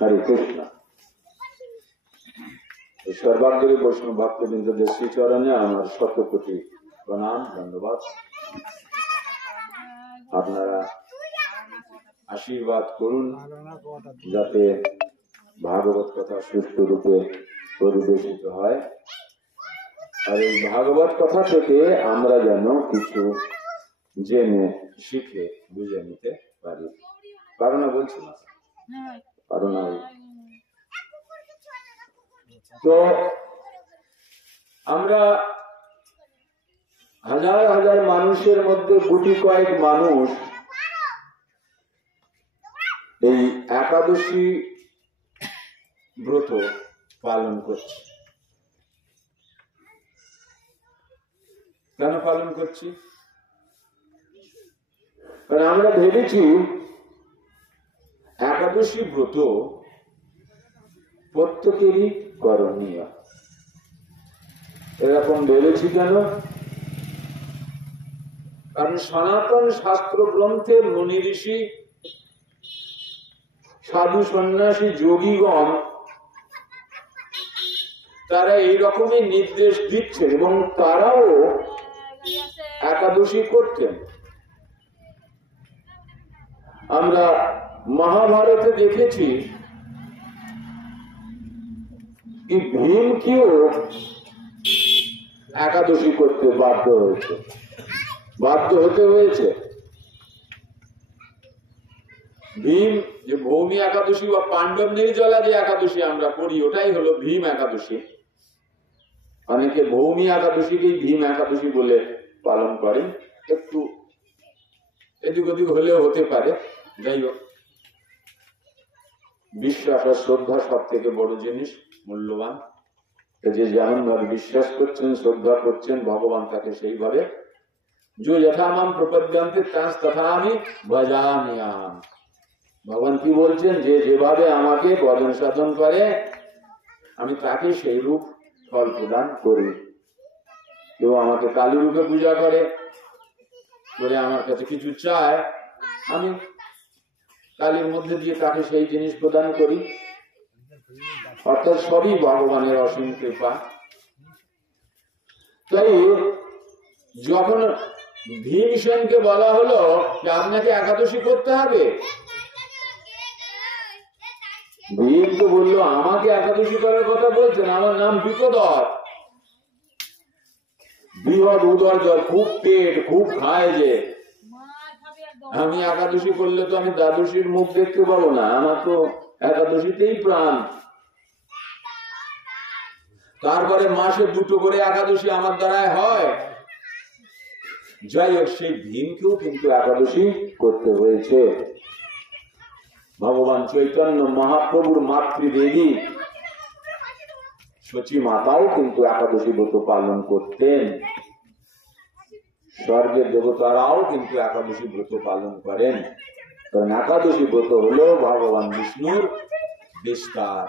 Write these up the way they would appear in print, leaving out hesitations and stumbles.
हरे कृष्ण। सर्वांगी वैष्णव भक्तबिंदुদের শ্রীচরণে আমার শত কোটি প্রণাম ধন্যবাদ। আপনারা আশীর্বাদ করুন যাতে ভাগবত কথা সুষ্ঠু রূপে পরিবেশিত হয়, আর এই ভাগবত কথা থেকে আমরা যেন কিছু জেনে শিখে বুঝে নিতে পারি। কারণ বলছি না, কারণ তো আমরা হাজার হাজার মানুষের মধ্যে গুটি কয়েক মানুষ এই একাদশী ব্রত পালন করছে। কেন পালন করছি? কারণ আমরা ভেবেছি একাদশী ব্রত প্রত্যেকেরই করণীয়। এরকম ভেবেছি কেন? কারণ সনাতন শাস্ত্র গ্রন্থে মুনি ঋষি, সাধু সন্ন্যাসী, যোগীগণ তারা এই রকমই নির্দেশ দিচ্ছেন এবং তারাও একাদশী করতেন। আমরা মহাভারতে দেখেছি কি ভীমকেও একাদশী করতে বাধ্য হতে হয়েছে। ভীম যে ভৌমি একাদশী বা পাণ্ডব নির্জলা যে একাদশী আমরা করি ওটাই হলো ভীম একাদশী। অনেকে ভৌমি একাদশীকেই ভীম একাদশী বলে পালন করেন, একটু এদিক ওদিক হলেও হতে পারে। যাই হোক, বিশ্বাস আর শ্রদ্ধা সব থেকে বড় জিনিস, মূল্যবান। যে যেমন ভাবে বিশ্বাস করছেন, শ্রদ্ধা করছেন, ভগবান তাকে সেইভাবে जो यथा माम प्रपद्यन्ते तथा আমি ভজামিয়াম। ভগবান কি বলছেন? যে যেভাবে আমাকে ভজন সাধন করে আমি তাকে সেই রূপ ফল প্রদান করি। কেউ আমাকে কালী রূপে পূজা করে আমার কাছে কিছু চায়, আমি কালীর মধ্যে দিয়ে তাকে সেই জিনিস প্রদান করি। অর্থাৎ সবই ভগবানের অসীম কৃপা। তাই যখন ভীমসেনকে বলা হলো যে আপনাকে একাদশী করতে হবে, ভীম তো বললো আমাকে একাদশী করার কথা বলছেন, আমার নাম বিকদর, বৃহৎ উদর, খুব পেট, খুব খায়, যে আমি একাদশী করলে তো আমি দ্বাদশীর মুখ দেখতে পাবো না, আমার তো একাদশীতেই প্রাণ। তারপরে মাসে 2টো করে একাদশী আমার দ্বারায় হয়। যাই হোক, সেই ভীমকেও কিন্তু একাদশী করতে হয়েছে। ভগবান চৈতন্য মহাপ্রভুর মাতৃদেবী সচী মাতাও কিন্তু একাদশী ব্রত পালন করতেন। স্বর্গের দেবতারাও কিন্তু একাদশী ব্রত পালন করেন। কারণ একাদশী ব্রত হলো ভগবান বিষ্ণুর বিস্তার।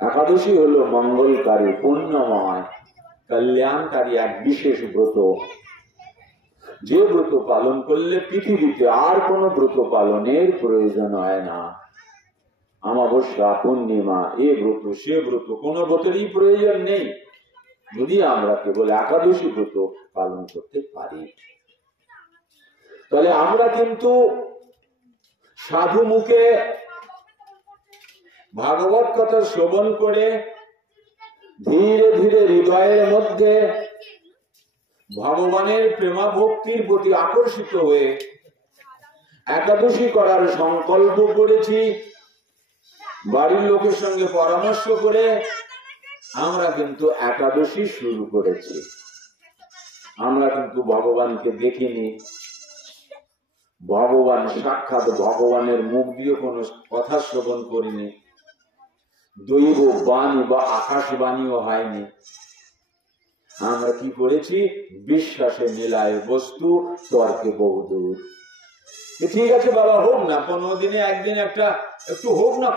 একাদশী হলো মঙ্গলকারী, পুণ্যময়, কল্যাণকারী এক বিশেষ ব্রত। যে ব্রত পালন করলে পৃথিবীতে আর কোন ব্রত পালনের প্রয়োজন হয় না। অমাবস্যা, পূর্ণিমা, এ ব্রত সে ব্রত, কোন ব্রতেরই প্রয়োজন নেই যদি আমরা কেবল একাদশী ব্রত পালন করতে পারি। তাহলে আমরা কিন্তু সাধু মুখে ভাগবত কথা শ্রবণ করে ধীরে ধীরে হৃদয়ের মধ্যে ভগবানের প্রেমা ভক্তির প্রতি আকর্ষিত হয়ে একাদশী করার সংকল্প করেছি। বাড়ির লোকের সঙ্গে পরামর্শ করে আমরা কিন্তু একাদশী শুরু করেছি। আমরা কিন্তু ভগবানকে দেখিনি, ভগবান সাক্ষাৎ ভগবানের মুখ দিয়ে কোনো কথা শ্রবণ করিনি, দৈব বাণী বা আকাশবাণীও হয়নি। আমরা কি করেছি? বিশ্বাসে মিলায় বস্তু, তর্কে বহুদূর। ঠিক আছে বাবা, হোক না 15 দিনে একদিন একটু হোক না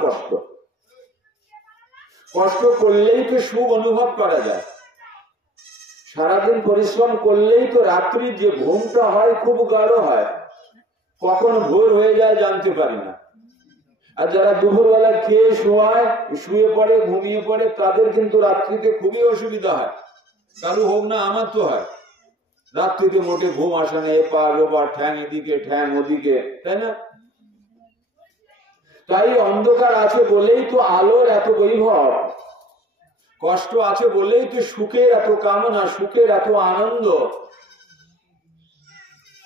কষ্ট করলেই তো সুখ অনুভব করা যায়। সারাদিন পরিশ্রম করলেই তো রাত্রির যে ঘুমটা হয় খুব গাঢ় হয়, কখন ভোর হয়ে যায় জানতে পারি না। আর যারা দুপুরবেলা খেয়ে শুয়ে পড়ে, ঘুমিয়ে পড়ে, তাদের কিন্তু রাত্রিতে খুবই অসুবিধা হয়। কারো হোক না, আমার তো হয়। রাত্রিতে মোটে ঘুম আসে না, এপার ওপার, ঠ্যাং এদিকে ঠ্যাং ওদিকে, তাই না? তাই অন্ধকার আছে বলেই তো আলোর এত বৈভব, কষ্ট আছে বলেই তো সুখের এত কামনা, সুখের এত আনন্দ।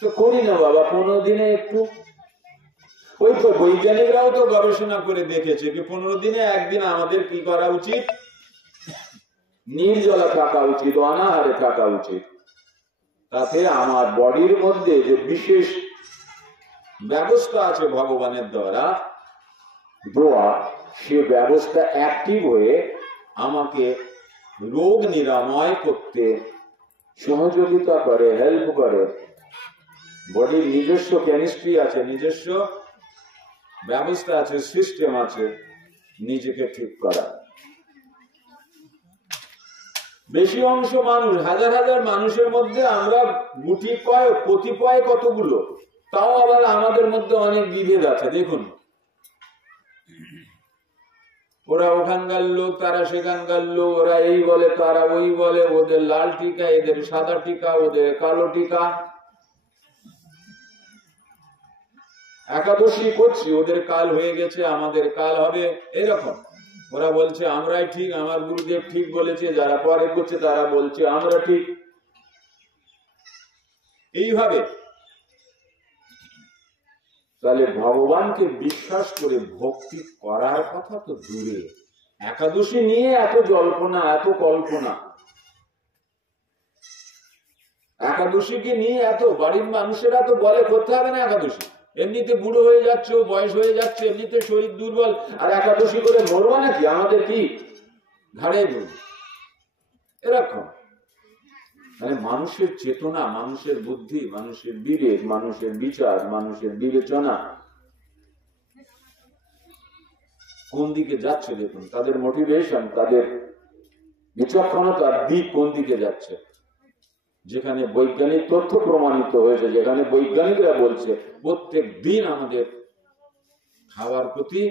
তো করি না বাবা 15 দিনে একটু। ওই তো বৈজ্ঞানিকরাও তো গবেষণা করে দেখেছে যে 15 দিনে একদিন আমাদের কি করা উচিত? নির্জলা থাকা উচিত, অনাহারে থাকা উচিত। তাতে আমার বডির মধ্যে যে বিশেষ ব্যবস্থা আছে ভগবানের দ্বারা দেওয়া, সে ব্যবস্থা অ্যাক্টিভ হয়ে আমাকে রোগ নিরাময় করতে সহযোগিতা করে, হেল্প করে। বডির নিজস্ব কেমিস্ট্রি আছে, নিজস্ব ব্যবস্থা আছে, সিস্টেম আছে নিজেকে ঠিক করা। বেশি অংশ মানুষ, হাজার হাজার মানুষের মধ্যে আমরা গুটি কতিপয় কতগুলো, তাও আবার আমাদের মধ্যে অনেক বিভেদ আছে। দেখুন, ওরা ওখানকার লোক, তারা সেখানকার লোক, ওরা এই বলে, তারা ওই বলে, ওদের লাল টিকা, এদের সাদা টিকা, ওদের কালো টিকা। একাদশী করছি, ওদের কাল হয়ে গেছে, আমাদের কাল হবে, এরকম। ওরা বলছে আমরাই ঠিক, আমার গুরুদেব ঠিক বলেছে, যারা পরে করছে তারা বলছে আমরা ঠিক। এইভাবে তাহলে ভগবানকে বিশ্বাস করে ভক্তি করার কথা তো দূরে, একাদশী নিয়ে এত জল্পনা, এত কল্পনা। একাদশীকে নিয়ে এত, বাড়ির মানুষেরা তো বলে করতে হবে না একাদশী, এমনিতে বুড়ো হয়ে যাচ্ছে, বয়স হয়ে যাচ্ছে, এমনিতে শরীর দুর্বল, আর একাদশী করে মরবো নাকি? আমাদের কি ঘাড়ে বলব? এরকম মানে মানুষের চেতনা, মানুষের বুদ্ধি, মানুষের বিবেক, মানুষের বিচার, মানুষের বিবেচনা কোন দিকে যাচ্ছে দেখুন। তাদের মোটিভেশন, তাদের বিচক্ষণতার দিক কোন দিকে যাচ্ছে। যেখানে বৈজ্ঞানিক তথ্য প্রমাণিত হয়েছে, যেখানে বৈজ্ঞানিকরা বলছে প্রত্যেক দিন আমাদের খাওয়ার প্রতি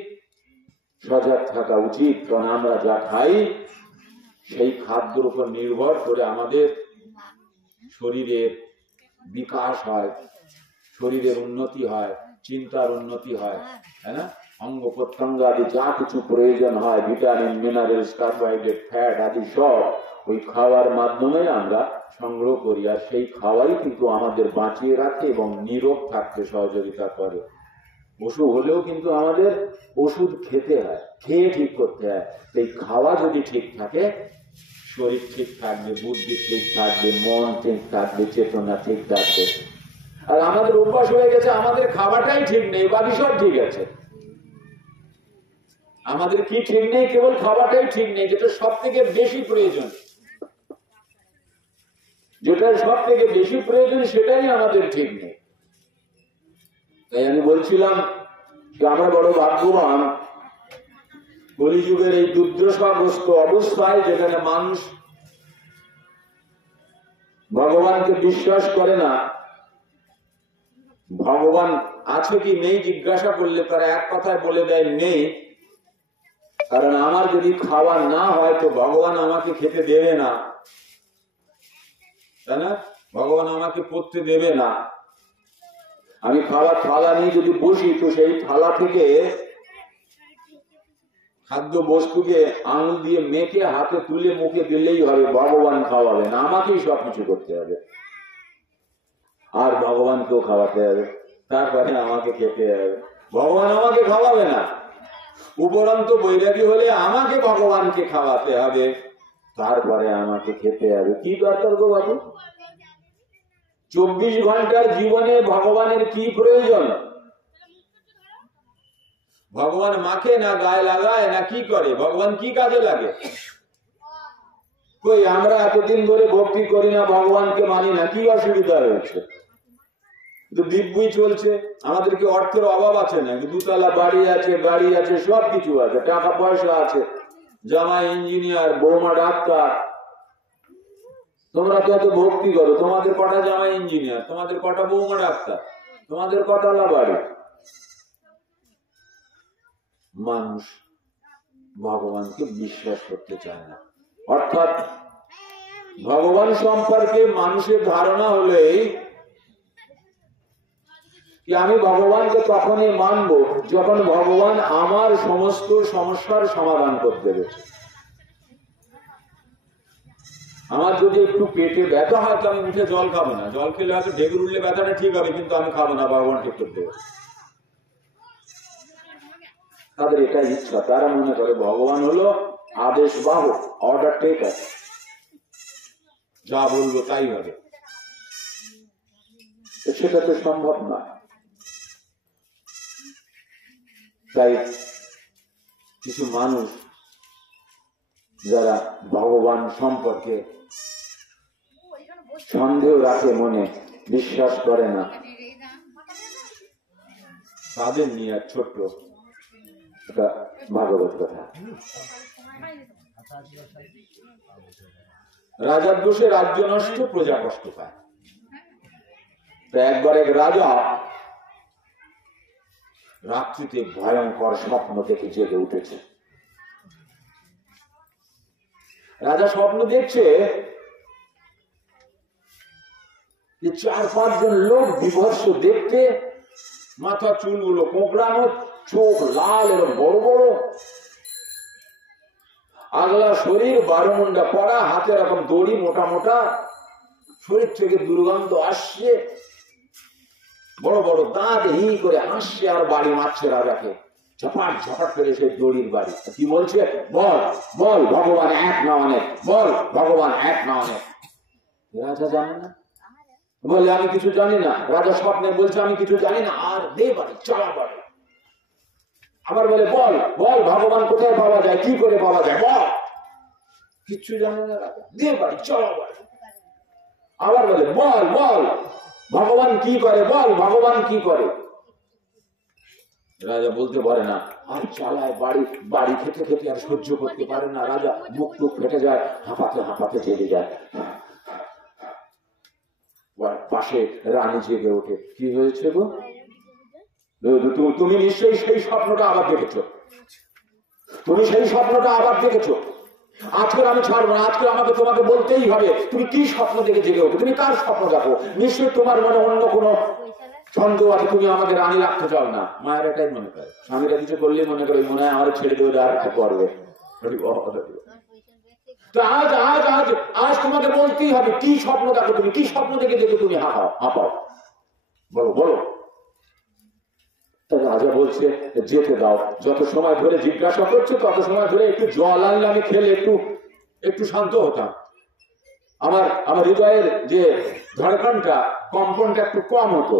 সজাগ থাকা উচিত, কারণ আমরা যা খাই সেই খাদ্যের উপর নির্ভর করে আমাদের শরীরের বিকাশ হয়, শরীরের উন্নতি হয়, চিন্তার উন্নতি হয়, তাই না? অঙ্গ প্রত্যঙ্গ আদি যা কিছু প্রয়োজন হয়, ভিটামিন, মিনারেলস, কার্বোহাইড্রেট, ফ্যাট আদি সব ওই খাওয়ার মাধ্যমে আমরা সংগ্রহ করি। আর সেই খাওয়াই কিন্তু আমাদের বাঁচিয়ে রাখে এবং নীরোগ থাকতে সহযোগিতা করে। অসুখ হলেও কিন্তু আমাদের ওষুধ খেতে হয়, খেয়ে ঠিক করতে হয়। এই খাওয়া যদি ঠিক থাকে, শরীর ঠিক থাকবে, বুদ্ধি ঠিক থাকবে, মন ঠিক থাকবে, চেতনা ঠিক থাকবে। আর আমাদের অভ্যাস হয়ে গেছে আমাদের খাওয়াটাই ঠিক নেই, বাকি সব ঠিক আছে। আমাদের কি ঠিক নেই? কেবল খাওয়াটাই ঠিক নেই, যেটা সব থেকে বেশি প্রয়োজন, যেটা সব থেকে বেশি প্রয়োজন সেটাই আমাদের ঠিক নেই। তাই আমি বলছিলাম যে আমরা বড় ভাগ্যবান কলিযুগের এই দুর্দশাগ্রস্ত অবস্থায়, যেখানে মানুষ ভগবানকে বিশ্বাস করে না। ভগবান আছে কি নেই জিজ্ঞাসা করলে তারা এক কথায় বলে দেয় নেই, কারণ আমার যদি খাওয়া না হয় তো ভগবান আমাকে খেতে দেবে না, তাই না? ভগবান আমাকে পড়তে দেবে না। আমি খাওয়ার থালা নিয়ে যদি বসি তো সেই থালা থেকে খাদ্য বস্তুকে আঙুল দিয়ে মেখে হাতে তুলে মুখে দিলেই হবে, ভগবান খাওয়াবেন, আমাকেই সবকিছু করতে হবে। আর ভগবানকেও খাওয়াতে হবে, তারপরে আমাকে খেতে হবে। ভগবান আমাকে খাওয়াবে না, উপরন্ত বৈরাগী হলে আমাকে ভগবানকে খাওয়াতে হবে, তারপরে আমাকে খেতে হবে। কি দরকার গো বাবু? 24 ঘন্টার জীবনে ভগবানের কি প্রয়োজন? ভগবান মাখে না গায়ে লাগায় না কি করে? ভগবান কি কাজে লাগে? কই আমরা এতদিন ধরে ভক্তি করি না, ভগবানকে মানি না, কি অসুবিধা হয়েছে? দিব্যই চলছে। আমাদের কি অর্থের অভাব আছে না? দুতলা বাড়ি আছে, গাড়ি আছে, সবকিছু আছে, টাকা পয়সা আছে, জামাই ইঞ্জিনিয়ার, বৌমা ডাক্তার। তোমরা তো এত ভক্তি করো, তোমাদের কটা জামাই ইঞ্জিনিয়ার, তোমাদের কটা বৌমা ডাক্তার, তোমাদের কতলা বাড়ি। মানুষ ভগবানকে বিশ্বাস করতে চায় না। অর্থাৎ ভগবান সম্পর্কে মানুষের ধারণা হলেই কি আমি ভগবানকে তখনই মানব যখন ভগবান আমার সমস্ত সমস্যার সমাধান করতে দেবে। আমার যদি একটু পেটে ব্যথা হয় তো আমি উঠে জল খাবো না, জল খেলে হয়তো ঢেকুর উঠলে ব্যথাটা ঠিক হবে, কিন্তু আমি খাবো না, ভগবান ঠিক করতে দেবে। তাদের এটাই ইচ্ছা, তারা মনে করে ভগবান হলো আদেশ বাহক, অর্ডার টেকার, যা বলবো তাই হবে। সেটা তো সম্ভব না। তাই কিছু মানুষ যারা ভগবান সম্পর্কে সন্দেহ রাখে, মনে বিশ্বাস করে না, তাদের নিয়ে ছোট্ট একটা ভাগবত কথা। রাজার দোষে রাজ্য নষ্ট, প্রজা কষ্ট পায়। একবার এক রাজা রাত্রিতে ভয়ঙ্কর স্বপ্ন দেখে জেগে উঠেছে। রাজা স্বপ্ন দেখছে যে 4-5 জন লোক বিভৎস দেখতে, মাথা চুলগুলো কোঁকড়ানো, চোখ লাল এবং বড় বড়, আগলা শরীর, 12 মুন্ডা পড়া, হাতে এরকম দড়ি মোটা মোটা, শরীর থেকে দুর্গন্ধ আসছে, বড় বড় দাঁত হি করে হাসছে আর বাড়ি মারছে রাজাকে। ঝপাট ঝপাট করে সেই দড়ির বাড়ি। কি বলছে? বল বল ভগবান এক না অনেক, বল ভগবান এক না অনেক। রাজা জানে না, বলে আমি কিছু জানি না। রাজা স্বপ্নে বলছে আমি কিছু জানি না, আর দে বাড়ি, চলা বাড়ি। আবার বলে বল বল ভগবান কোথায় পাওয়া যায়, কি করে পাওয়া যায়, বল। কিচ্ছু জানে না রাজা, দে বাড়ি, চলা বাড়ি। আবার বলে বল বল ভগবান কি করে, বল ভগবান কি করে। রাজা বলতে পারে না, আর চালায় বাড়ি, বাড়ি খেতে খেতে আর সহ্য করতে পারে না রাজা, মুখ টুক ফেটে যায়, হাঁপাতে হাঁপাতে জেগে যায়। পাশে রানী জেগে ওঠে, কি হয়েছে গো? তুমি নিশ্চয়ই সেই স্বপ্নটা আবার দেখেছো, তুমি সেই স্বপ্নটা আবার দেখেছো। আজকে আমি ছাড়বো না, আজকে আমাকে তোমাকে বলতেই হবে তুমি কি স্বপ্ন দেখে জেগে ওঠো, তুমি কার স্বপ্ন দেখো। নিশ্চয়ই তোমার মনে অন্য কোনো সন্দেহ আছে, তুমি আমাকে রানী রাখতে চাও না। মায়ের এটাই মনে করে, স্বামীরা কিছু করলে মনে করে মনে হয় আমার ছেড়ে দেবে আর করবে। আজ আজ আজ আজ তোমাকে বলতেই হবে কি স্বপ্ন দেখো, তুমি কি স্বপ্ন দেখে দেখে তুমি হাঁপাও, বলো বলো। রাজা বলছে যেতে দাও, যত সময় ধরে জিজ্ঞাসা করছে তত সময় ধরে একটু জল আনলে আমি খেলে একটু শান্ত হতাম, আমার হৃদয়ের যে ধড়কনটা, কম্পনটা একটু কম হতো।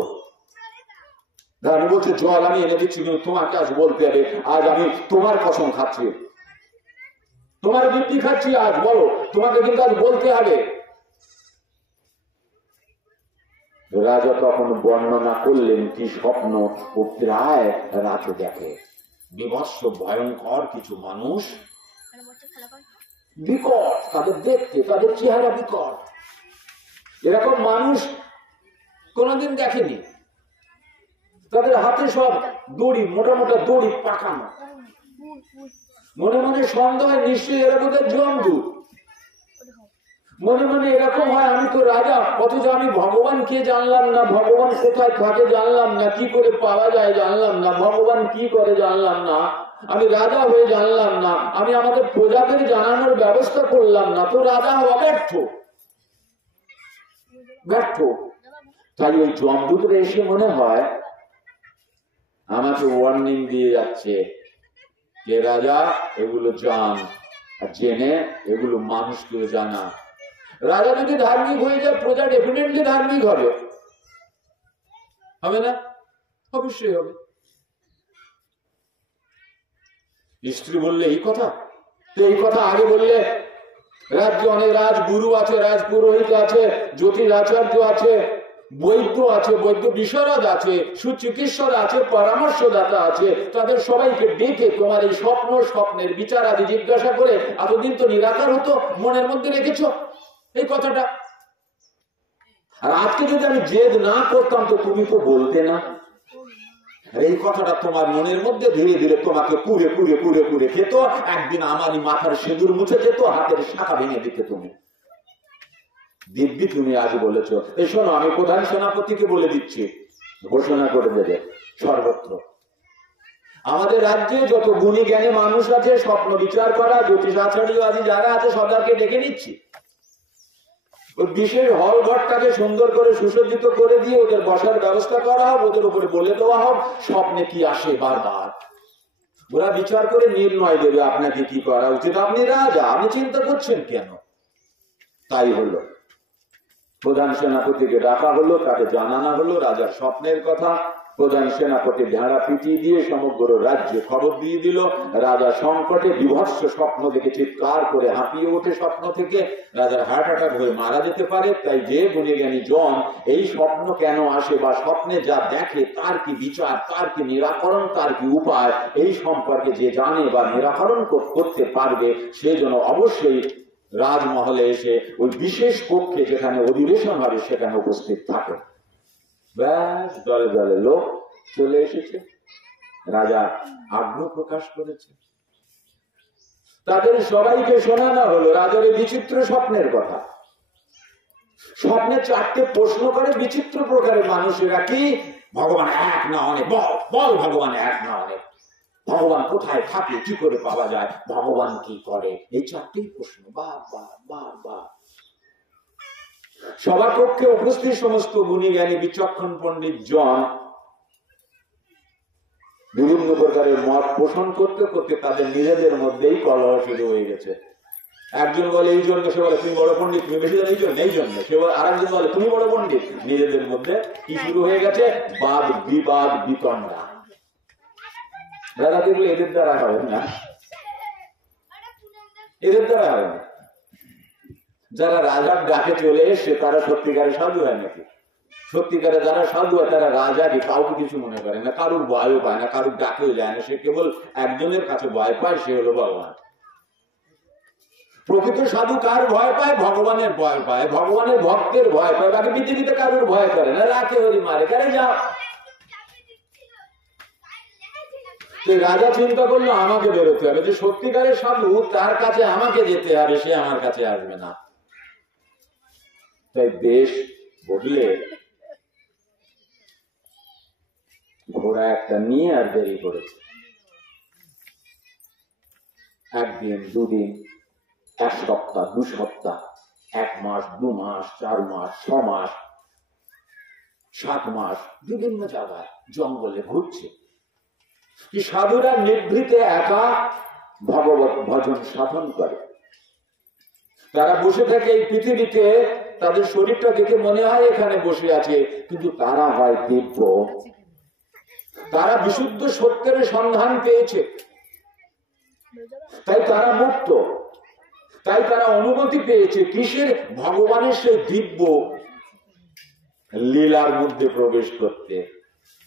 রানী বলছে জল আমি এনে দিচ্ছি, কিন্তু তোমাকে আজ বলতে হবে, আজ আমি তোমার কসম খাচ্ছি, তোমার বৃদ্ধি খাচ্ছি আজ, বলো তোমাকে কিন্তু আজ বলতে হবে। রাজা তখন বর্ণনা করলেন কি স্বপ্ন ও প্রায় রাতে দেখে। বিভৎস ভয়ঙ্কর কিছু মানুষ, বিকট, তাদের দেখতে, তাদের চেহারা বিকট, এরকম মানুষ কোনদিন দেখেনি। তাদের হাতে সব দড়ি, মোটা মোটা দড়ি পাকানো। মনে মনে সন্দেহ হয় নিশ্চয়ই এরা বোধহয় জমদূত। মনে মনে এরকম হয় আমি তো রাজা, অথচ আমি ভগবান কে জানলাম না, ভগবান কোথায় থাকে জানলাম না, কি করে পাওয়া যায় জানলাম না, ভগবান কি করে জানলাম না, আমি রাজা হয়ে জানলাম না, আমি আমাদের প্রজাদের জানানোর ব্যবস্থা করলাম না, তো রাজা হওয়া ব্যর্থ ব্যর্থ। তাই ওই জমদূতরা এসে মনে হয় আমাকে ওয়ার্নিং দিয়ে যাচ্ছে যে রাজা এগুলো জান, আর জেনে এগুলো মানুষকে জানা। রাজা যদি ধার্মিক হয়ে যায় প্রজা ডেফিনেটলি ধার্মিক হবে, হবে না? অবশ্যই হবে। স্ত্রী বললে এই কথা, তো এই কথা আগে বললে রাজ্যে অনেক রাজগুরু আছে, রাজপুরোহিত আছে, জ্যোতিষ আচার্য আছে, বৈদ্য আছে, বৈদ্য বিশারদ আছে, সুচিকিৎসক আছে, পরামর্শদাতা আছে, তাদের সবাইকে ডেকে তোমার এই স্বপ্নের বিচার আদি জিজ্ঞাসা করে এতদিন তো নিরাকার হতো, মনের মধ্যে রেখেছ এই কথাটা। আর আজকে যদি আমি জেদ না করতাম তো তুমি তো বলতে না, আর এই কথাটা তোমার মনের মধ্যে ধীরে ধীরে তোমাকে কুড়ে কুড়ে কুড়ে কুড়ে খেত। একদিন আমারই মাথার সিঁদুর মুছে যেত, হাতের শাখা ভেঙে দিতে তুমি। দিব্যি তুমি আজ বলেছ। এই শোনো, আমি প্রধান সেনাপতিকে বলে দিচ্ছি, ঘোষণা করে দেবে সর্বত্র। আমাদের রাজ্যে যত গুণী জ্ঞানী মানুষ আছে, স্বপ্ন বিচার করা, জ্যোতিষাচার্য আদি যারা আছে, সবাইকে ডেকে নিচ্ছি। ওই বিশেষ হল ঘরটাকে সুন্দর করে সুসজ্জিত করে দিয়ে ওদের বসার ব্যবস্থা করা হোক, ওদের উপরে বলে দেওয়া হোক স্বপ্নে কি আসে বারবার। ওরা বিচার করে নির্ণয় দেবে আপনাকে কি করা উচিত। আপনি রাজা, আপনি চিন্তা করছেন কেন? তাই হলো, প্রধান সেনাপতিকে ডাকা হলো, তাকে জানানো হলো রাজার স্বপ্নের কথা। প্রধান সেনাপতি ভেড়া পিটিয়ে দিয়ে সমগ্র রাজ্যে খবর দিয়ে দিল। রাজা সংকটে বিভৎস স্বপ্ন দেখে চিৎকার করে হাঁপিয়ে ওঠে। স্বপ্ন থেকে রাজার হার্ট অ্যাটাক হয়ে মারা যেতে পারে। তাই যে গুণী জ্ঞানী জন এই স্বপ্ন কেন আসে বা স্বপ্নে যা দেখে তার কি বিচার, তার কি নিরাকরণ, তার কি উপায়, এই সম্পর্কে যে জানে বা নিরাকরণ করতে পারবে, সে যেন অবশ্যই রাজমহলে এসে ওই বিশেষ কক্ষে যেখানে অধিবেশন হবে সেখানে উপস্থিত থাকে। ব্যাস, দলে দলে লোক চলে এসেছে। রাজা আগ্রহ প্রকাশ করেছে। তাদের সবাইকে শোনানো হলো রাজার এই বিচিত্র স্বপ্নের কথা। স্বপ্নে 4টে প্রশ্ন করে বিচিত্র প্রকারের মানুষেরা। কি? ভগবান এক না অনেক? বল ভগবান এক না অনেক? ভগবান কোথায় থাকে, কি করে পাওয়া যায়, ভগবান কি করে? এই 4টেই প্রশ্ন। বা সবার পক্ষে উপস্থিত সমস্ত গুণী জ্ঞানী বিচক্ষণ পণ্ডিত জন বিভিন্ন প্রকারের মত পোষণ করতে করতে তাদের নিজেদের মধ্যেই কলহ শুরু হয়ে গেছে। একজন বলে এই জন্য, সে বলে তুমি বড় পণ্ডিত, তুমি বেশি জানো এই জন্য, সে বলে আর একজন বলে তুমি বড় পণ্ডিত। নিজেদের মধ্যে কি শুরু হয়ে গেছে? বাদ বিবাদ বিতণ্ডা। দাদা দেখলে এদের দ্বারা হবে না, এদের দ্বারা হবে না। যারা রাজার ডাকে চলে এসে তারা সত্যিকারে সাধু হয় নাকি? সত্যিকারে যারা সাধু হয় তারা রাজাকে কাউকে কিছু মনে করে না, কারুর ভয়ও পায় না, কারুর ডাকেও যায় না। সে কেবল একজনের কাছে ভয় পায়, সে হলো ভগবান। প্রকৃত সাধু কার ভয় পায়? ভগবানের ভয় পায়, ভগবানের ভক্তের ভয় পায়। বাকি পৃথিবীতে কারুর ভয় করে না, রাখে হরি মারে কারে যা। রাজা চিন্তা করলো আমাকে বেরোতে হবে, যে সত্যিকারের সাধু তার কাছে আমাকে যেতে হবে, সে আমার কাছে আসবে না। তাই বেশ বদলে ঘোড়া একটা নিয়ে আর দেরি করেছে। একদিন, দুদিন, 1 সপ্তাহ, 2 সপ্তাহ, 1 মাস, 2 মাস, 4 মাস, 6 মাস, 7 মাস বিভিন্ন জায়গায় জঙ্গলে ঘুরছে। কি সাধুরা নিভৃতে একা ভগবত ভজন সাধন করে। তারা বসে থাকে এই পৃথিবীতে, তাদের শরীরটা দেখে মনে হয় এখানে বসে আছে, কিন্তু তারা হয় দিব্য। তারা বিশুদ্ধ সত্যের সন্ধান পেয়েছে, তাই তারা মুক্ত। তাই তারা অনুমতি পেয়েছে কিসের? ভগবানের সেই দিব্য লীলার মধ্যে প্রবেশ করতে।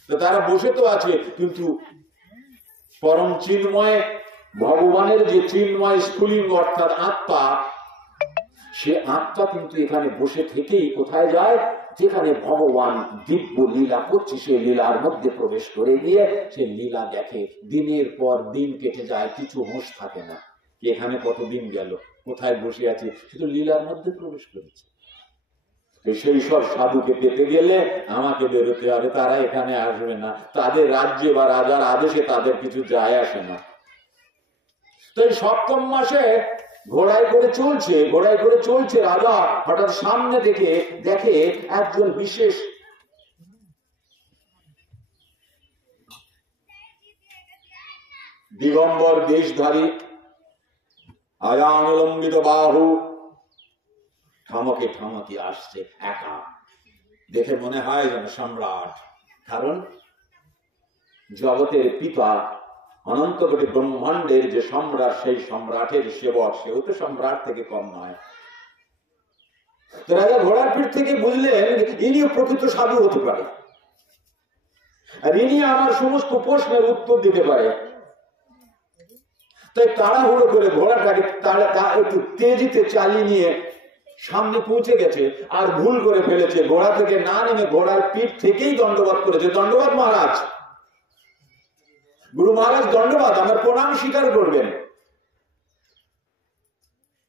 তারা বসে তো আছে, কিন্তু পরম চিন্ময় ভগবানের যে চিন্ময় স্ফুলিঙ্গ অর্থাৎ আত্মা, সে আত্মা কিন্তু এখানে বসে থেকেই কোথায় যায়? যেখানে ভগবান দিব্য লীলা করছে সেই লীলার মধ্যে প্রবেশ করে গিয়ে সে লীলা দেখে। দিনের পর দিন কেটে যায়, কিছু হুঁশ থাকে না এখানে কতদিন গেল, কোথায় বসে আছে, শুধু লীলার মধ্যে প্রবেশ করেছে। সেই সব সাধুকে পেতে গেলে আমাকে বেরোতে হবে, তারা এখানে আসবে না। তাদের রাজ্যে বা রাজার আদেশে তাদের কিছু যায় আসে না। তাই 7ম মাসে ঘোড়ায় করে চলছে রাজা। হঠাৎ সামনে দেখে একজন বিশেষ দিগম্বর দেশধারী, আয়ানুলম্বিত বাহু, ঠামকে আসছে একা। দেখে মনে হয় যেন সম্রাট। কারণ জগতের পিতা, অনন্ত কোটি ব্রহ্মাণ্ডের যে সম্রাট, সেই সম্রাটের সেবক, সেও তো সম্রাট থেকে কম নয়। রাজা ঘোড়ার পিঠ থেকে বুঝলেন ইনিও প্রকৃত সাধু হতে পারে, আর ইনি আমার সমস্ত প্রশ্নের উত্তর দিতে পারে। তাই তাড়াহুড়ো করে ঘোড়াটাকে একটু তেজিতে চালিয়ে নিয়ে সামনে পৌঁছে গেছে, আর ভুল করে ফেলেছে। ঘোড়া থেকে না নেমে ঘোড়ার পিঠ থেকেই দণ্ডবাদ করেছে। দণ্ডবাদ মহারাজ। গুরু মহারাজ দণ্ডবাদ, আমার প্রণাম স্বীকার করবেন।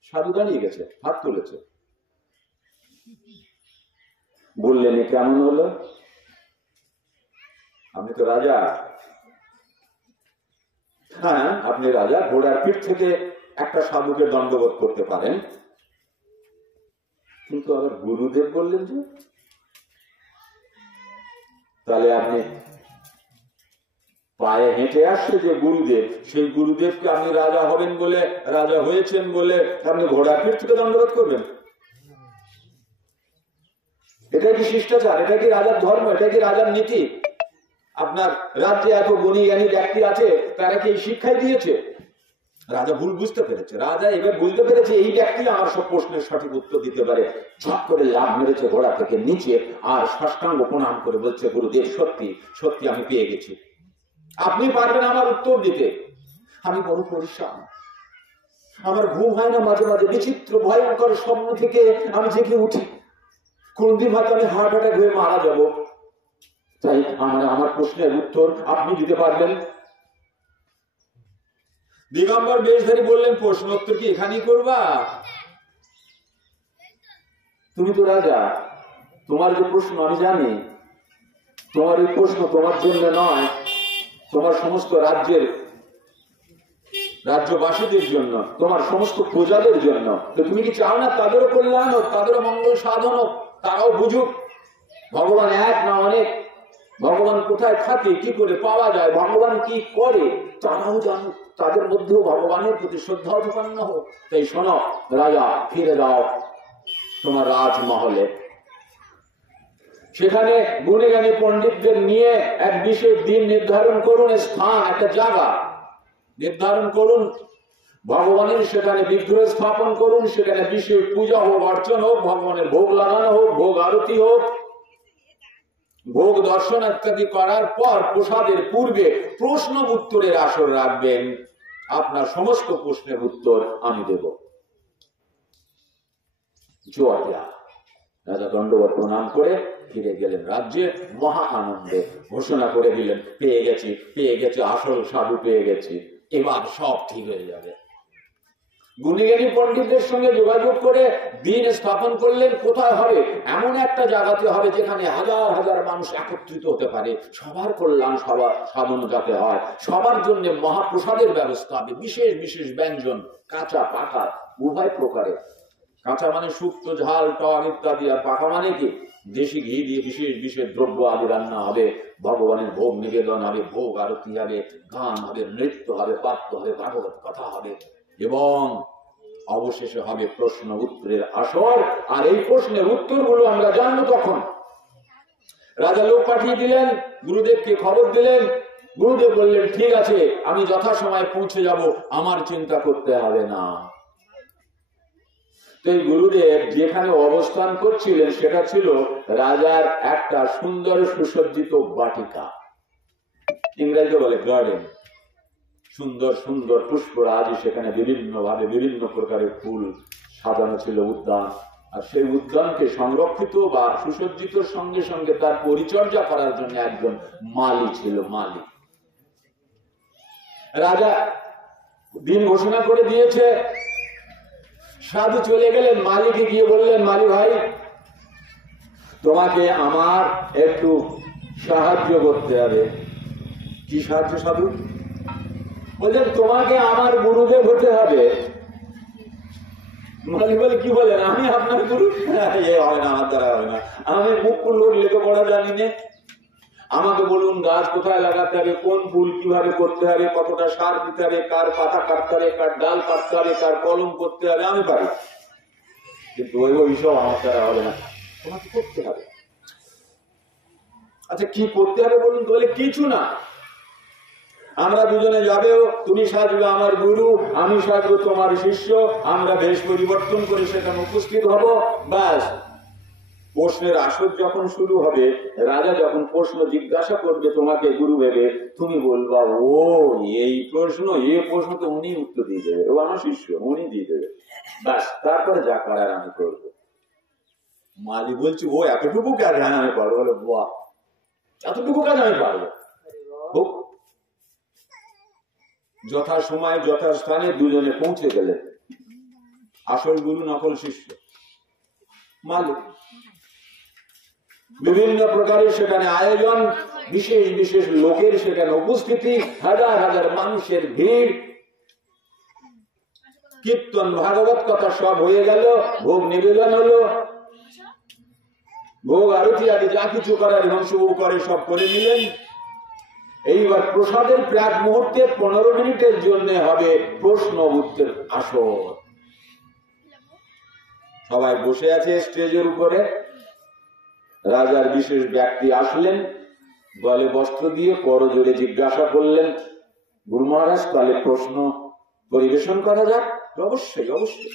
সাধু দাঁড়িয়ে গেছে, হাত তুলেছে। বললেন এ কেমন হলো? আপনি তো রাজা। হ্যাঁ আপনি রাজা, ঘোড়ার পিঠ থেকে একটা সাধুকে দণ্ডবোধ করতে পারেন, কিন্তু আবার গুরুদেব বললেন যে, তাহলে আপনি পায়ে হেঁটে আসছে যে গুরুদেব, সেই গুরুদেবকে আপনি রাজা হবেন বলে, রাজা হয়েছেন বলে আপনি ঘোড়ার পিঠ থেকে দণ্ডবোধ করবেন? এটা কি শিষ্টাচার? এটা কি রাজার ধর্ম? এটা কি রাজার নীতি? আপনার রাজ্যে এত গুণী জ্ঞানী ব্যক্তি আছে, তারা কি এই শিক্ষাই দিয়েছে? রাজা ভুল বুঝতে পেরেছে। রাজা এবার বুঝতে পেরেছে এই ব্যক্তি আমার সব প্রশ্নের সঠিক উত্তর দিতে পারে। ঝট করে লাভ মেরেছে ঘোড়া থেকে নিচে, আর সাষ্টাঙ্গ প্রণাম করে বলছে, গুরুদেব সত্যি সত্যি আমি পেয়ে গেছি, আপনি পারবেন আমার উত্তর দিতে। আমি বড় পরিশ্রম, আমার ঘুম হয় না, মাঝে মাঝে বিচিত্র ভয়ঙ্কর স্বপ্ন থেকে আমি জেগে উঠি, কোনদিন হয়তো আমি হার্ট অ্যাটাক হয়ে মারা যাব, তাই আমার প্রশ্নের উত্তর আপনি দিতে পারবেন? দিগম্বর বেশধারী বললেন, প্রশ্ন উত্তর কি এখানেই করবা? তুমি তো রাজা, তোমার যে প্রশ্ন আমি জানি, তোমার এই প্রশ্ন তোমার জন্য নয়, তোমার সমস্ত রাজ্যবাসীদের জন্য, তোমার সমস্ত প্রজাদের জন্য। তো তুমি কি চাও না তাদেরও কল্যাণ হোক, তাদেরও মঙ্গল সাধন হোক, তারাও বুঝুক ভগবান এক না অনেক, ভগবান কোথায় থাকে, কি করে পাওয়া যায়, ভগবান কি করে তারাও জানুক, তাদের মধ্যেও ভগবানের প্রতি শ্রদ্ধা উৎপন্ন হোক। তাই শোনো রাজা, ফিরে যাও তোমার রাজমহলে, সেখানে গুণীজ্ঞানী পণ্ডিতদের নিয়ে এক বিশেষ দিন নির্ধারণ করুন, স্থান একটা জায়গা নির্ধারণ করুন, ভগবানের সেখানে বিগ্রহ স্থাপন করুন, সেখানে বিশেষ পূজা হোক, অর্চন হোক, ভগবানের ভোগ লাগানো হোক, ভোগ আরতি হোক, ভোগ দর্শন ইত্যাদি করার পর প্রসাদের পূর্বে প্রশ্ন উত্তরের আসর রাখবেন। আপনার সমস্ত প্রশ্নের উত্তর আমি দেব। রাজা দণ্ডবোধ প্রণাম করে ফিরে গেলেন রাজ্যে, মহা আনন্দে ঘোষণা করে দিলেন, পেয়ে গেছি পেয়ে গেছি, আসল সাধু পেয়ে গেছি, এবার সব ঠিক হয়ে যাবে। গুণীজ্ঞানী পণ্ডিতদের সঙ্গে যোগাযোগ করে দিন স্থাপন করলেন। কোথায় হবে? এমন একটা জায়গাতে হবে যেখানে হাজার হাজার মানুষ একত্রিত হতে পারে, সবার কল্যাণ সবার সাধন যাতে হয়, সবার জন্য মহাপ্রসাদের ব্যবস্থা হবে, বিশেষ বিশেষ ব্যঞ্জন, কাঁচা পাকা উভয় প্রকারে। কাঁচা মানে শুক্তো, ঝাল, টক ইত্যাদি, আর পাকা মানে কি দেশি ঘি দিয়ে বিশেষ বিশেষ দ্রব্য আদি রান্না হবে, ভগবানের ভোগ নিবেদন হবে, ভোগ আরতি হবে, গান হবে, নৃত্য হবে, পাঠ্য হবে, ভাগবত কথা হবে, এবং অবশেষে হবে প্রশ্ন উত্তরের আসর। আর এই প্রশ্নের উত্তরগুলো আমরা জানবো তখন। রাজা লোক পাঠিয়ে দিলেন, গুরুদেবকে খবর দিলেন। গুরুদেব বললেন, ঠিক আছে, আমি যথাসময়ে পৌঁছে যাব, আমার চিন্তা করতে হবে না। তো গুরুদেব যেখানে অবস্থান করছিলেন সেটা ছিল রাজার একটা সুন্দর সুসজ্জিত বাটিকা, ইংরেজিতে বলে গার্ডেন। সুন্দর সুন্দর পুষ্পরাজ, সেখানে বিভিন্ন ভাবে বিভিন্ন প্রকারের ফুল সাজানো ছিল উদ্যান। আর সেই উদ্যানকে সংরক্ষিত বা সুসজ্জিত সঙ্গে সঙ্গে তার পরিচর্যা করার জন্য একজন মালি ছিল, মালি। রাজা দিন ঘোষণা করে দিয়েছে, সাধু চলে গেলেন, মালিকে গিয়ে বললেন, মালি ভাই তোমাকে আমার একটু সাহায্য করতে হবে। কি সাহায্য? সাধু বলছেন, তোমাকে আমার গুরুদেব হতে হবে। মালিক বলে, কি বলেন, আমি আপনার গুরু? এ হবে না, আমার দ্বারা হবে না, আমি মুখ লোক লেখাপড়া জানি না, আমাকে বলুন গাছ কোথায় লাগাতে হবে, কোন ফুল কিভাবে করতে হবে, কতটা সার দিতে হবে, কার পাতা কাটতে হবে, কার ডাল কাটতে হবে, কার কলম করতে হবে, আমি পারি, কিন্তু ওই সব আমার দ্বারা হবে না, তোমাকে করতে হবে। আচ্ছা কি করতে হবে বলুন? তো বলে, কিছু না, আমরা দুজনে যাবেও, তুমি সাজবে আমার গুরু, আমি সাজবো তোমার শিষ্য, আমরা বেশ পরিবর্তন করে সেখানে উপস্থিত হব, ব্যাস। প্রশ্নের আসর যখন শুরু হবে, রাজা যখন প্রশ্ন জিজ্ঞাসা করবে তোমাকে গুরু ভেবে, তুমি বলবা, ও এই প্রশ্ন, এই প্রশ্ন তো উনি উত্তর দিয়ে দেবে, ও আমার শিষ্য, উনি দিয়ে দেবে, ব্যাস। তারপরে যা করার আমি করবো। মালি বলছি, ও এতটুকু কাজ আমি পারবো? বলে, বাহ, এতটুকু কাজ আমি পারবো। যথা সময় যথা স্থানে দুজনে পৌঁছে গেলেন। আসল গুরু নকল শিষ্য মালিক। বিভিন্ন প্রকারের সেখানে আয়োজন, বিশেষ বিশেষ লোকের সেখানে উপস্থিতি, হাজার হাজার মানুষের ভিড়, কীর্তন ভাগবত কথা সব হয়ে গেল, ভোগ নিবেদন হলো, ভোগ আরতি আদি যা কিছু করার হিমাংশুবাবু করে সব করে নিলেন। এইবার প্রসাদের প্রাক মুহূর্তে 15 মিনিটের জন্য হবে প্রশ্ন উত্তর আসর। সবাই বসে আছে স্টেজের উপরে। রাজার বিশেষ ব্যক্তি আসলেন, গলে বস্ত্র দিয়ে করজোড়ে জিজ্ঞাসা করলেন, গুরু মহারাজ তাহলে প্রশ্ন পরিবেশন করা যাক? অবশ্যই অবশ্যই।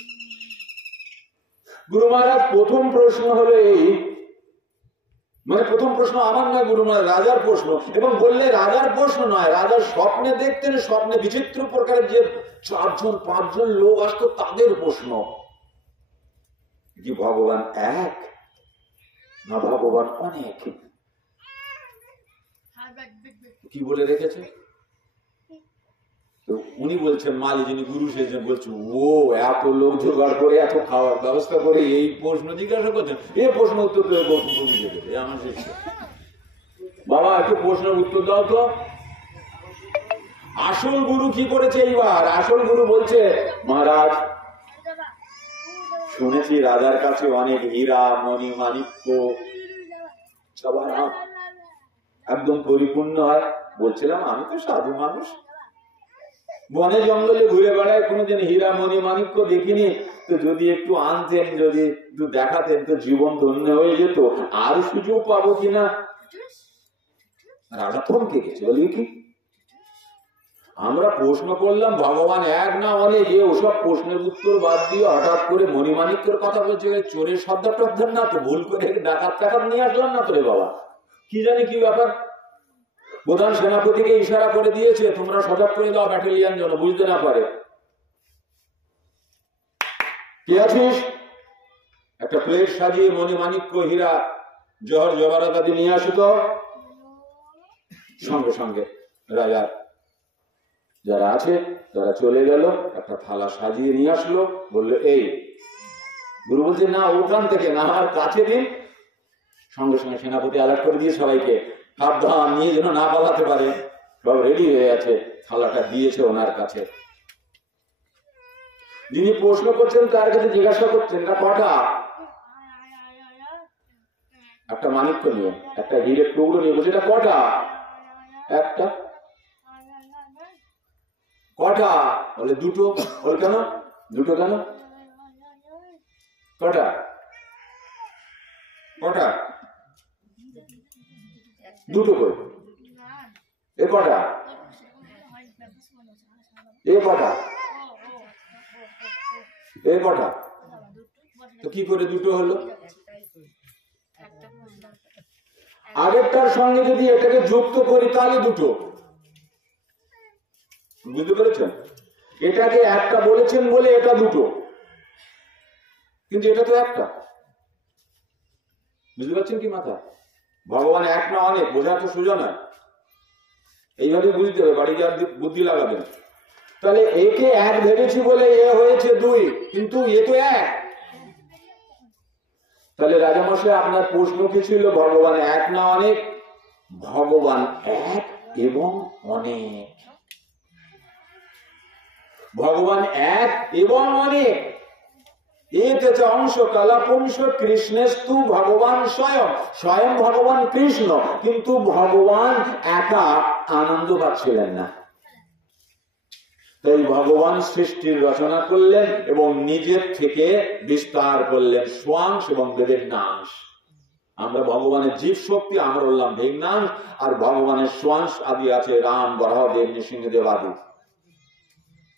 গুরু মহারাজ প্রথম প্রশ্ন হলো এই, মানে প্রথম প্রশ্ন আমার নয় গুরু মহারাজ, রাজার প্রশ্ন। এবং বললে রাজার প্রশ্ন নয়, রাজার স্বপ্নে দেখতেন, স্বপ্নে বিচিত্র প্রকারের যে 4জন 5জন লোক আসতো তাদের প্রশ্ন। কি ভগবান এক না ভগবান অনেক? কি বলে রেখেছে? তো উনি বলছেন, মালি যিনি গুরু সেজেন বলছে, ও এত লোক জোগাড় করে এত খাওয়ার ব্যবস্থা করে এই প্রশ্ন জিজ্ঞাসা করছেন, এই প্রশ্ন উত্তর তো গৌতম বুঝে দেবে আমার শিষ্য। বাবা একটু প্রশ্নের উত্তর দাও তো। আসল গুরু কি করেছে এইবার? আসল গুরু বলছে, মহারাজ শুনেছি রাজার কাছে অনেক হীরা মণি মাণিক্য সবার একদম পরিপূর্ণ হয়। বলছিলাম আমি তো সাধু মানুষ, বনে জঙ্গলে ঘুরে বেড়ায়, কোনোদিন হীরা মণি মাণিক্য দেখিনি, তো যদি একটু আনতেন, যদি একটু দেখাতেন তো জীবন ধন্য হয়ে যেত, আর সুযোগ পাবো কিনা। রাজা থমকে গেছে, বলি কি আমরা প্রশ্ন করলাম ভগবান এক না অনেক, এ ওসব প্রশ্নের উত্তর বাদ দিয়ে হঠাৎ করে মণিমাণিক্যের কথা বলছে, চোরের সর্দার টর্দার না তো, ভুল করে ডাকাত টাকাত নিয়ে আসলাম না তো রে বাবা, কি জানি কি ব্যাপার। প্রধান সেনাপতিকে ইশারা করে দিয়েছে, তোমরা সজাগ করে দাও ব্যাটালিয়ান যেন বুঝতে না পারে। কে আছিস? একটা প্লেট সাজিয়ে মণিমাণিক্য হীরা জহর জবারাত আদি নিয়ে আসো তো। সঙ্গে সঙ্গে রাজার যারা আছে তারা চলে গেল, একটা থালা সাজিয়ে নিয়ে আসলো, বললো এই। গুরু বলছে না ওখান থেকে না, আর কাছে দিন। সঙ্গে সঙ্গে সেনাপতি অ্যালার্ট করে দিয়ে সবাইকে সাবধান, নিয়ে যেন না পালাতে পারে, সব রেডি হয়ে আছে। থালাটা দিয়েছে ওনার কাছে। যিনি প্রশ্ন করছেন তার কাছে জিজ্ঞাসা করছেন, না কটা? একটা মাণিক্য নিয়ে, একটা হীরের টুকরো নিয়ে বলছে, এটা কটা? একটা। কটা? বলে দুটো। বলে কেন দুটো? কেন কটা? কটা? দুটো করে। এ কটা? এ কটা? এ কটা? তো কি করে দুটো হলো? আগেরটার সঙ্গে যদি এটাকে যুক্ত করি তাহলে দুটো। বুঝতে পেরেছেন? এটাকে একটা বলেছেন বলে এটা দুটো, কিন্তু এটা তো একটা। বুঝতে পারছেন কি মাথা? ভগবান এক না অনেক, বোঝা তো সোজা নয়। এইভাবে বুঝতে হবে, বাড়ি যার বুদ্ধি লাগাবেন। তাহলে একে এক ভেবেছি বলে এ হয়েছে দুই, কিন্তু এ তো এক। তাহলে রাজামশাই আপনার প্রশ্ন কি ছিল? ভগবান এক না অনেক? ভগবান এক এবং অনেক। ভগবান এক এবং অনেক। এতে অংশ কালাপংশ কৃষ্ণেস্তু ভগবান স্বয়ং। স্বয়ং ভগবান কৃষ্ণ, কিন্তু ভগবান একা আনন্দ পাচ্ছিলেন না। তাই ভগবান সৃষ্টির রচনা করলেন এবং নিজের থেকে বিস্তার করলেন স্বাংশ এবং বেদেন্নাংশ। আমরা ভগবানের জীব শক্তি, আমরা বললাম ভেন্নাংশ, আর ভগবানের স্বাংশ আদি আছে রাম, বরাহদেব, নৃসিংহদেব আদি,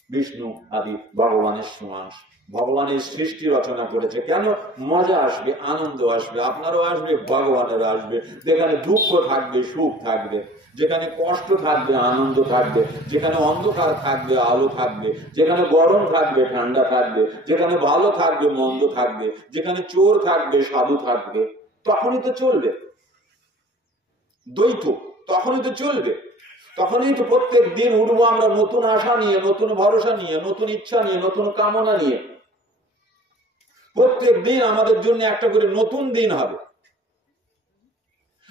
বিষ্ণু আদি ভগবানের স্বাংশ। ভগবানের সৃষ্টি রচনা করেছে কেন? মজা আসবে, আনন্দ আসবে, আপনারও আসবে, ভগবানেরও আসবে। যেখানে দুঃখ থাকবে সুখ থাকবে, যেখানে কষ্ট থাকবে আনন্দ থাকবে, যেখানে অন্ধকার থাকবে আলো থাকবে, যেখানে গরম থাকবে ঠান্ডা থাকবে, যেখানে ভালো থাকবে মন্দ থাকবে, যেখানে চোর থাকবে সাধু থাকবে। তখনই তো চলবে দ্বৈত, তখনই তো চলবে। তখনই তো প্রত্যেক দিন উঠবো আমরা নতুন আশা নিয়ে, নতুন ভরসা নিয়ে, নতুন ইচ্ছা নিয়ে, নতুন কামনা নিয়ে। প্রত্যেক দিন আমাদের জন্য একটা করে নতুন দিন হবে।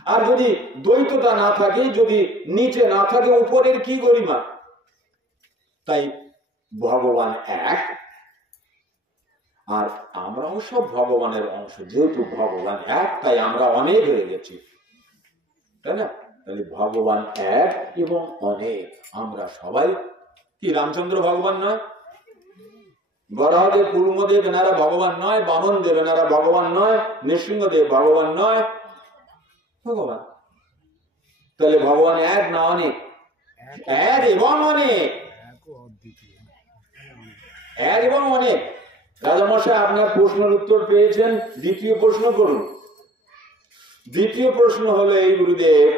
আর যদি দ্বৈততা না থাকে, যদি নিচে না থাকে, উপরের কি গরিমা? তাই ভগবান এক, আর আমরাও সব ভগবানের অংশ। যেহেতু ভগবান এক, তাই আমরা অনেক হয়ে গেছি, তাই না? তাহলে ভগবান এক এবং অনেক। আমরা সবাই কি রামচন্দ্র ভগবান নয়? বরাহদেব, কুর্মদেব এনারা ভগবান নয়? বামন দেব এনারা ভগবান নয়? নৃসিংহদেব ভগবান নয়? ভগবান। তাহলে ভগবান এক না অনেক? এক এবং অনেক। এক এবং অনেক। রাজামশাই, আপনার প্রশ্নের উত্তর পেয়েছেন। দ্বিতীয় প্রশ্ন করুন। দ্বিতীয় প্রশ্ন হলো এই, গুরুদেব,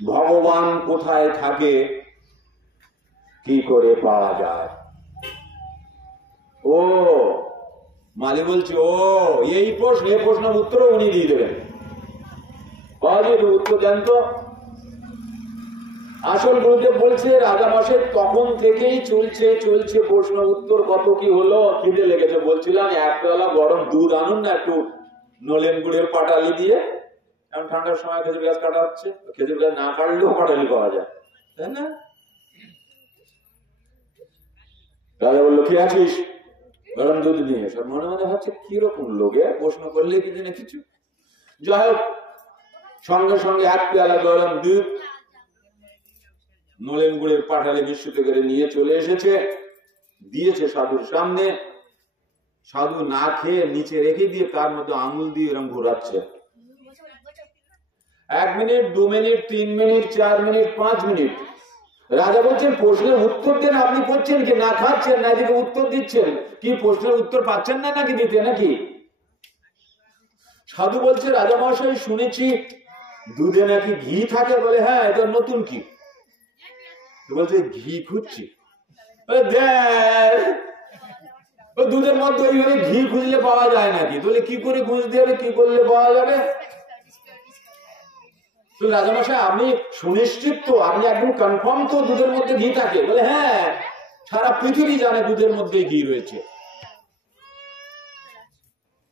ভগবান কোথায় থাকে, কি করে পাওয়া যায়? ও মালি বলছে, ও এই প্রশ্ন, এই প্রশ্নের উত্তর উনি দিয়ে দেবেন। উত্তর দেন তো। আসল গুরুদেব বলছে, রাজামশাই তখন থেকেই চলছে চলছে প্রশ্ন উত্তর। কত কি হলো, খিদে লেগেছে। বলছিলাম এক পেয়ালা গরম দুধ আনুন না, একটু নলেন গুড়ের পাটালি দিয়ে। এখন ঠান্ডার সময় খেজুর গাছ কাটা হচ্ছে, খেজুর গাছ না কাটলেও পাটালি পাওয়া যায়, তাই না? রাজা বললো, কি আছিস? গরম দুধ নিয়ে। সব মনে মনে ভাবছে কিরকম লোকে, প্রশ্ন করলে কিছু না কিছু। যাই হোক, সঙ্গে সঙ্গে এক পেয়ালা গরম দুধ নলেন গুড়ের পাটালি মিশ্রিত করে নিয়ে চলে এসেছে, দিয়েছে সাধুর সামনে। সাধু না খেয়ে নিচে রেখে দিয়ে তার মধ্যে আঙুল দিয়ে এরকম ঘোরাচ্ছে। 1 minute, 2 minute, 3 minute, 4 minute, 5 minute. রাজা বলছেন, প্রশ্নের উত্তর দেন। আপনি করছেন কি? না খাচ্ছেন, না এদিকে উত্তর দিচ্ছেন। কি প্রশ্নের উত্তর পাচ্ছেন না নাকি দিতে, নাকি? সাধু বলছে, রাজা মহাশয় শুনেছি দুধে নাকি ঘি থাকে। বলে, হ্যাঁ, এটা নতুন কি? বলছে, ঘি খুঁজছি। দুধের মধ্যে ওইভাবে ঘি খুঁজলে পাওয়া যায় নাকি? তাহলে কি করে খুঁজতে হবে, কি করলে পাওয়া যাবে? রাজামশাই, আপনি সুনিশ্চিত তো, আপনি একদম কনফার্ম তো দুধের মধ্যে ঘি থাকে? বলে, হ্যাঁ, সারা পৃথিবী জানে দুধের মধ্যে ঘি রয়েছে।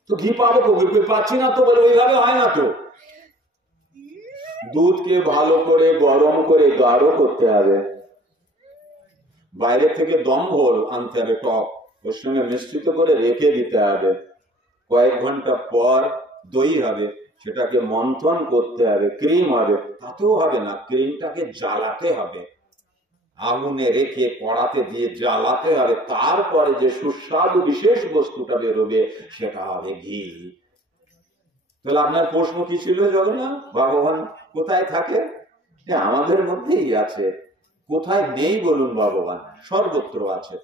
তো ঘি পাবো কই? পাচ্ছি না তো। বলে, ওইভাবে হয় না তো। দুধকে ভালো করে গরম করে গাঢ় করতে হবে, বাইরে থেকে দমঘোল আনতে হবে, টক, ওর সঙ্গে মিশ্রিত করে রেখে দিতে হবে। কয়েক ঘন্টা পর দই হবে, সেটাকে মন্থন করতে হবে, ক্রিম হবে। তাতেও হবে না, ক্রিমটাকে জ্বালাতে হবে, আগুনে রেখে কড়াতে দিয়ে জ্বালাতে হবে। তারপরে যে সুস্বাদু বিশেষ বস্তুটা বেরোবে সেটা হবে ঘি। তাহলে আপনার প্রশ্ন কি ছিল জগন্নাথ? ভগবান কোথায় থাকে? আমাদের মধ্যেই আছে। কোথায় নেই বলুন? ভগবান সর্বত্র আছে।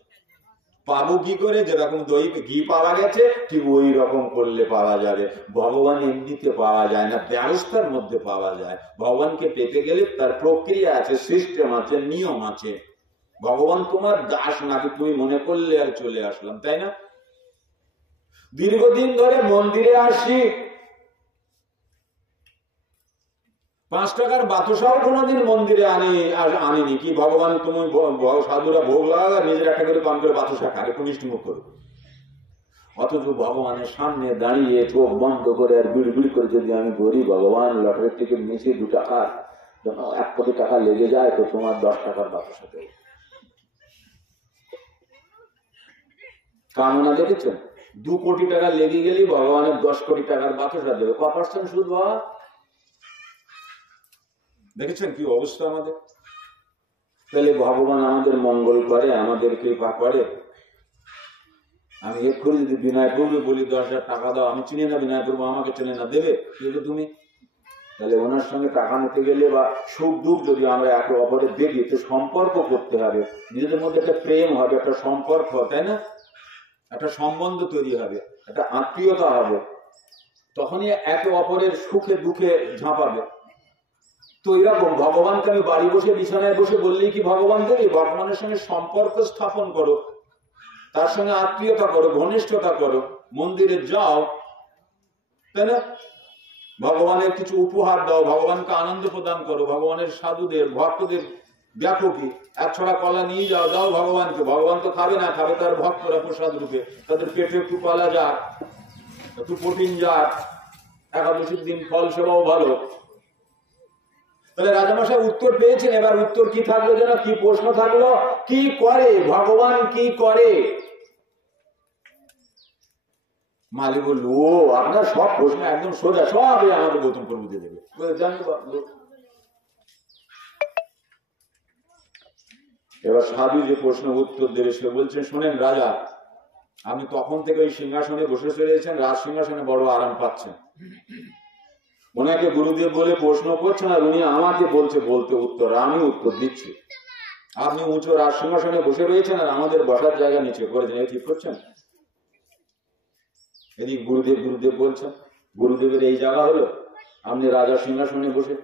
পাবো কি করে? যেরকম দই ঘি পাওয়া গেছে, ঠিক ওই রকম করলে পাওয়া যাবে। ভগবান এমনিতে পাওয়া যায় না, ব্যবস্থার মধ্যে পাওয়া যায়। ভগবানকে পেতে গেলে তার প্রক্রিয়া আছে, সিস্টেম আছে, নিয়ম আছে। ভগবান তোমার দাস নাকি তুমি মনে করলে আর চলে আসলাম, তাই না? দীর্ঘদিন ধরে মন্দিরে আসি, 5 টাকার বাতাসাও কোনোদিন মন্দিরে আনিনি। কি ভগবান তুমি সাধুরা ভোগ লাগা, নিজের একটা করে পান করে বাতাসা খায়, একটু মিষ্টি মুখ করো। অথচ ভগবানের সামনে দাঁড়িয়ে চোখ বন্ধ করে আর বিড় করে যদি আমি বলি, ভগবান লটারির টিকিট নিয়েছি 2 টাকা, যখন 1 কোটি টাকা লেগে যায় তো তোমার 10 টাকার বাতাসা দেবে। কামনা দেখেছেন? 2 কোটি টাকা লেগে গেলেই ভগবানের 10 কোটি টাকার বাতাসা দেবে। ক% সুদ বাবা? দেখেছেন কি অবস্থা আমাদের? তাহলে ভগবান আমাদের মঙ্গল করে, আমাদের কৃপা করে। আমি এক্ষুনি যদি বিনয় প্রভু বলি 10,000 টাকা দাও, আমি চিনি না বিনয় প্রভু, আমাকে চেনে না, দেবে তুমি? তাহলে ওনার সঙ্গে টাকা নিতে গেলে বা সুখ দুঃখ যদি আমরা একে অপরের দেখি, তো সম্পর্ক করতে হবে, নিজেদের মধ্যে একটা প্রেম হবে, একটা সম্পর্ক, তাই না? একটা সম্বন্ধ তৈরি হবে, একটা আত্মীয়তা হবে, তখনই একে অপরের সুখে দুঃখে ঝাঁপাবে। তো এরকম ভগবানকে আমি বাড়ি বসে বিছানায় বসে বললেই কি ভগবান দেবে? ভগবানের সঙ্গে সম্পর্ক স্থাপন করো, তার সঙ্গে আত্মীয়তা করো, ঘনিষ্ঠতা করো, মন্দিরে যাও, তাই না? ভগবানের কিছু উপহার দাও, ভগবানকে আনন্দ প্রদান করো, ভগবানের সাধুদের ভক্তদের দেখো কি এক ছড়া কলা নিয়ে যাও, দাও ভগবানকে। ভগবান তো খাবে না, খাবে তার ভক্তরা প্রসাদ রূপে। তাদের পেটে একটু কলা যাক, একটু প্রোটিন যাক, একাদশীর দিন ফল সেবাও ভালো। তাহলে রাজামশাই উত্তর পেয়েছেন। এবার উত্তর কি থাকলো যেন, কি প্রশ্ন থাকলো, কি করে ভগবান, কি করে? মালিক বলল, ও আপনার সব প্রশ্ন একদম সোজা, সবই আমাদের গৌতম প্রভু দিয়ে দেবে। এবার সাধু যে প্রশ্ন উত্তর দেবে সে বলছেন, শোনেন রাজা, আমি তখন থেকে ওই সিংহাসনে বসে চলেছেন, রাজ সিংহাসনে বড় আরাম পাচ্ছেন। ওনাকে গুরুদেব বলে প্রশ্ন করছেন আর উনি আমাকে বলছে বলতে উত্তর, আমি উত্তর দিচ্ছি। আপনি উঁচু রাজ সিংহাসনে বসে রয়েছেন আর আমাদের বসার জায়গা নিচে করেছেন, এই ঠিক করছেন? এদিকে গুরুদেব গুরুদেব বলছেন, গুরুদেবের এই জায়গা হলো, আপনি রাজা সিংহাসনে বসে।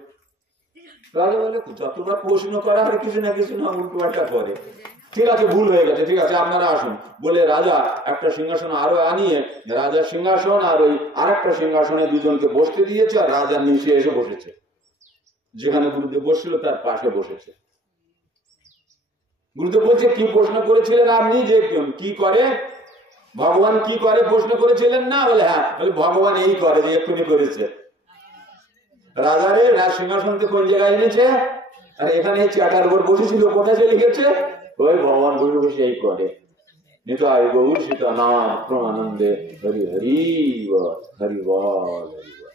রাজা বলে, যতবার প্রশ্ন করা হয় কিছু না কিছু না উল্টো পাল্টা করে। ঠিক আছে, ভুল হয়ে গেছে, ঠিক আছে আপনারা আসুন। বলে রাজা একটা সিংহাসন আরো আনিয়ে রাজার সিংহাসন আর ওই আরেকটা সিংহাসনে দুজনকে বসতে দিয়েছে, আর রাজা নিচে এসে বসেছে, যেখানে গুরুদেব বসছিল তার পাশে বসেছে। গুরুদেব বলছে, কি প্রশ্ন করেছিলেন আপনি, যে কি করে ভগবান, কি করে প্রশ্ন করেছিলেন না? বলে হ্যাঁ। বলে ভগবান এই করে, যে এক্ষুনি করেছে। রাজারে রাজ সিংহাসন থেকে কোন জায়গায় এনেছে, আর এখানে চাটার উপর বসেছিল, কোথায় চলে গেছে? ওই ভগবান বসে বসে এই করে। নিতাই গৌর সীতা নাম প্রমানন্দে হরি হরি বল, হরি বল, হরি বল।